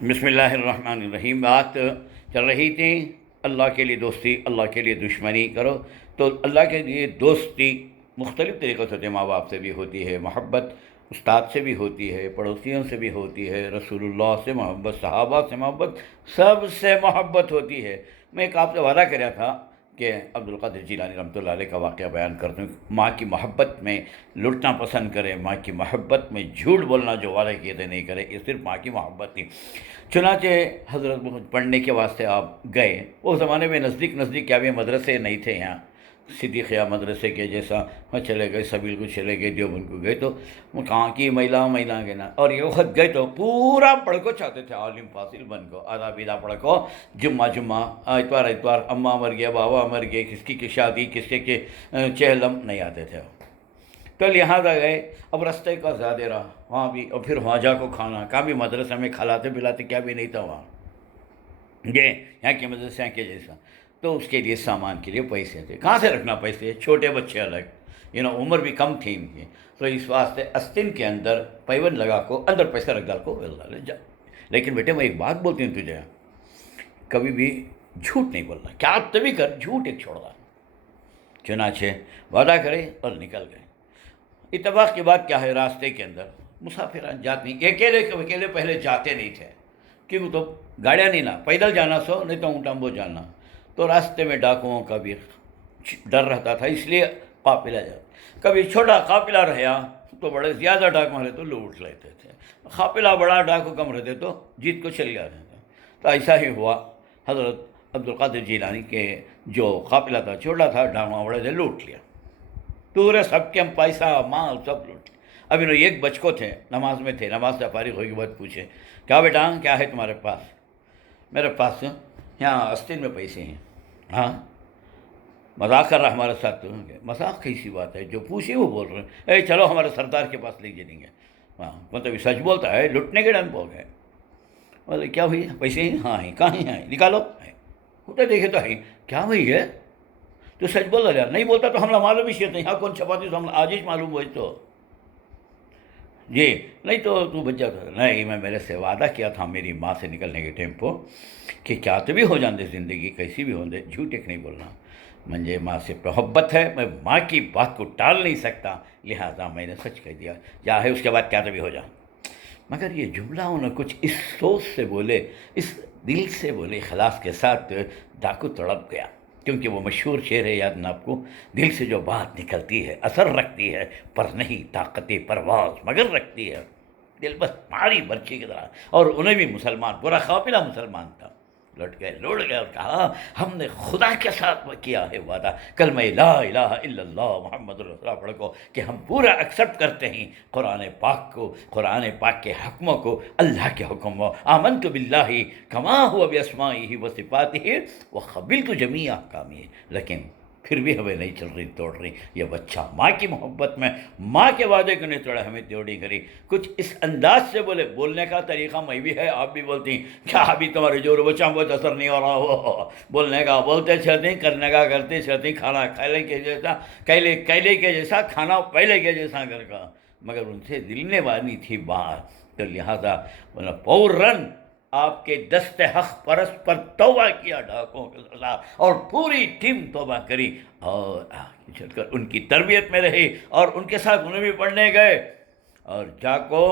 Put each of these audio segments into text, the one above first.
بسم اللہ الرحمن الرحیم۔ بات چل رہی تھی اللہ کے لیے دوستی، اللہ کے لیے دشمنی کرو۔ تو اللہ کے لیے دوستی مختلف طریقوں سے ہوتی ہے، ماں باپ سے بھی ہوتی ہے، محبت استاد سے بھی ہوتی ہے، پڑوسیوں سے بھی ہوتی ہے، رسول اللہ سے محبت، صحابہ سے محبت، سب سے محبت ہوتی ہے۔ میں ایک آپ سے وعدہ کریا تھا کہ عبد القادر جیلانی رحمۃ اللہ علیہ کا واقعہ بیان کرتا ہوں۔ ماں کی محبت میں لٹنا پسند کرے، ماں کی محبت میں جھوٹ بولنا جو وعدے کیے تھے نہیں کرے، یہ صرف ماں کی محبت تھی۔ چنانچہ حضرت پڑھنے کے واسطے آپ گئے۔ اس زمانے میں نزدیک کیا بھی مدرسے نہیں تھے یہاں صدیقیہ مدرسے کے جیسا، وہاں چلے گئے، سبیل کو چلے گئے، دیوبند کو گئے تو وہ کہاں کی مہیلا کے نا، اور یہ وقت گئے تو پورا پڑھ کو چاہتے تھے، عالم فاصل بن کو، آدھا بیدہ پڑھ کو، جمعہ اتوار، اماں مر گیا، بابا مر گئے، کس کی شادی، کس کے چہلم نہیں آتے تھے۔ تو لہٰذا گئے، اب رستے کا زیادہ رہا وہاں بھی، اور پھر وہاں جا کو کھانا کا بھی مدرسہ میں کھلاتے پلاتے کیا بھی نہیں تھا وہاں، یہ یہاں کے مدرسے کے جیسا۔ تو اس کے لیے سامان کے لیے پیسے تھے، کہاں سے رکھنا پیسے، چھوٹے بچے الگ، عمر بھی کم تھی ان کی، تو اس واسطے استن کے اندر پیون لگا کو اندر پیسہ رکھ ڈال کو لے جا۔ لیکن بیٹے میں ایک بات بولتی ہوں تجھے، کبھی بھی جھوٹ نہیں بولنا، کیا تبھی کر، جھوٹ ایک چھوڑ دا۔ چنانچہ وعدہ کرے اور نکل گئے۔ اتفاق کی بات کیا ہے، راستے کے اندر مسافران جاتے نہیں، اکیلے پہلے جاتے نہیں تھے، کیوں تو گاڑیاں نہیں نا، پیدل جانا سو، نہیں تو اونٹامبو جانا، تو راستے میں ڈاکوؤں کا بھی ڈر رہتا تھا، اس لیے قافلہ جاتا۔ کبھی چھوٹا قافلہ رہا تو بڑے زیادہ ڈاکو رہتے تو لوٹ لیتے تھے، قافلہ بڑا ڈاکو کم رہتے تو جیت کو چل جاتے تھے۔ تو ایسا ہی ہوا، حضرت عبد القادر جیلانی کے جو قافلہ تھا چھوٹا تھا، ڈاکو بڑے سے لوٹ لیا، پورے سب کے ہم پیسہ مال سب لوٹ۔ اب انہوں ایک بچکو تھے، نماز میں تھے، نماز سے فارغ ہوئی کے بعد پوچھے، کیا بیٹا کیا ہے تمہارے پاس؟ میرے پاس یہاں استین میں پیسے ہیں۔ ہاں، مذاق کر رہا ہمارے ساتھ؟ تو مذاق کیسی بات ہے، جو پوچھی وہ بول رہے ہیں، اے چلو ہمارے سردار کے پاس لے جائیں گے۔ ہاں مطلب سچ بولتا ہے، لٹنے کے ڈن ہو گئے۔ بولے کیا ہوئی، پیسے ہیں؟ ہاں ہیں۔ کہاں ہیں؟ نکالو۔ اٹھے دیکھے تو ہے، کیا ہوئی ہے، تو سچ بول رہا یار، نہیں بولتا تو ہم نے معلوم ہی شیئر نہیں، یہاں کون چھپاتی تو ہم آج ہی معلوم ہوئی تو جی، نہیں تو بچہ نہیں، میں میرے سے وعدہ کیا تھا میری ماں سے نکلنے کے ٹائم کو کہ کیا تو بھی ہو جاندے، زندگی کیسی بھی ہو دے، جھوٹ ایک نہیں بولنا، مجھے ماں سے محبت ہے، میں ماں کی بات کو ٹال نہیں سکتا، لہٰذا میں نے سچ کہہ دیا، یا ہے اس کے بعد کیا تو بھی ہو جا۔ مگر یہ جملہ انہوں نے کچھ اس سوچ سے بولے، اس دل سے بولے، اخلاص کے ساتھ، ڈاکو تڑپ گیا، کیونکہ وہ مشہور شعر ہے، یاد نہ آپ کو، دل سے جو بات نکلتی ہے اثر رکھتی ہے، پر نہیں طاقت پرواز مگر رکھتی ہے، دل بس ماری برچی کی طرح۔ اور انہیں بھی مسلمان، پورا قافلہ مسلمان تھا، لوٹ گئے اور کہا ہم نے خدا کے ساتھ کیا ہے وعدہ، کلمہ لا الہ الا اللہ محمد رسول اللہ پڑھ کو، کہ ہم پورا ایکسیپٹ کرتے ہیں قرآن پاک کو، قرآن پاک کے حکموں کو، اللہ کے حکم کو، آمنت باللہ کما ہوا باسمائہ و صفاتہ وقبلت جمیع احکامہ۔ لیکن پھر بھی ہمیں نہیں چل رہی، توڑ رہی، یہ بچہ ماں کی محبت میں ماں کے وعدے کو نہیں توڑا، ہمیں توڑی کری۔ کچھ اس انداز سے بولے، بولنے کا طریقہ میں بھی ہے، آپ بھی بولتی ہیں، کیا ابھی تمہارے جو بچہ بہت اثر نہیں ہو رہا ہو، بولنے کا بولتے چلتے، کرنے کا کرتے چلتے، کھانا کھیلے کے جیسا، کیلے کے جیسا کھانا، پہلے کے جیسا گھر کا، مگر ان سے دل نے وانی تھی بات، تو لہٰذا فوراً آپ کے دست حق پرست پر توبہ کیا ڈاکوں کے خلاف، اور پوری ٹیم توبہ کری، اور آگے چل کر ان کی تربیت میں رہی، اور ان کے ساتھ انہیں بھی پڑھنے گئے، اور جا کو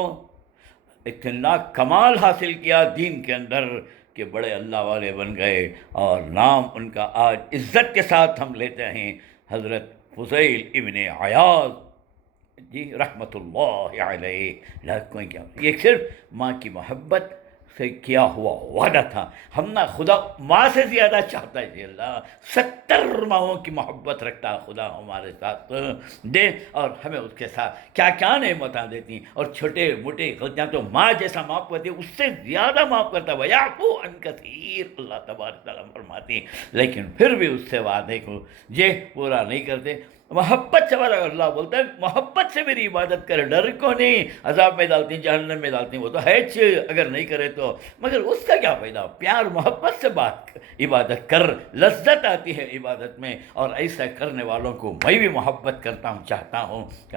اتنا کمال حاصل کیا دین کے اندر کہ بڑے اللہ والے بن گئے، اور نام ان کا آج عزت کے ساتھ ہم لیتے ہیں، حضرت فضیل ابن عیاض جی رحمۃ اللہ علیہ۔ یہ صرف ماں کی محبت سے کیا ہوا وعدہ تھا، ہم نہ خدا ماں سے زیادہ چاہتا ہے، اللہ 70 ماؤں کی محبت رکھتا ہے خدا ہمارے ساتھ دے، اور ہمیں اس کے ساتھ کیا کیا نعمتیں دیتی، اور چھوٹے موٹے غلطیاں تو ماں جیسا معاف کرتی ہے، اس سے زیادہ معاف کرتا ہے، وَيَعْفُو عَنْ كَثِيرٌ، اللہ تبارک تعالیٰ فرماتی، لیکن پھر بھی اس سے وعدے کو یہ پورا نہیں کرتے۔ محبت سے والا اللہ بولتا ہے محبت سے میری عبادت کر، ڈر کو نہیں، عذاب میں ڈالتی جہنم میں ڈالتی وہ تو ہے اگر نہیں کرے تو، مگر اس کا کیا فائدہ، پیار محبت سے عبادت کر، لذت آتی ہے عبادت میں، اور ایسا کرنے والوں کو میں بھی محبت کرتا ہوں، چاہتا ہوں کہ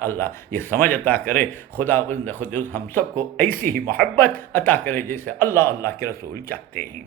اللہ یہ سمجھ عطا کرے، خدا خود ہم سب کو ایسی ہی محبت عطا کرے جیسے اللہ کے رسول چاہتے ہیں۔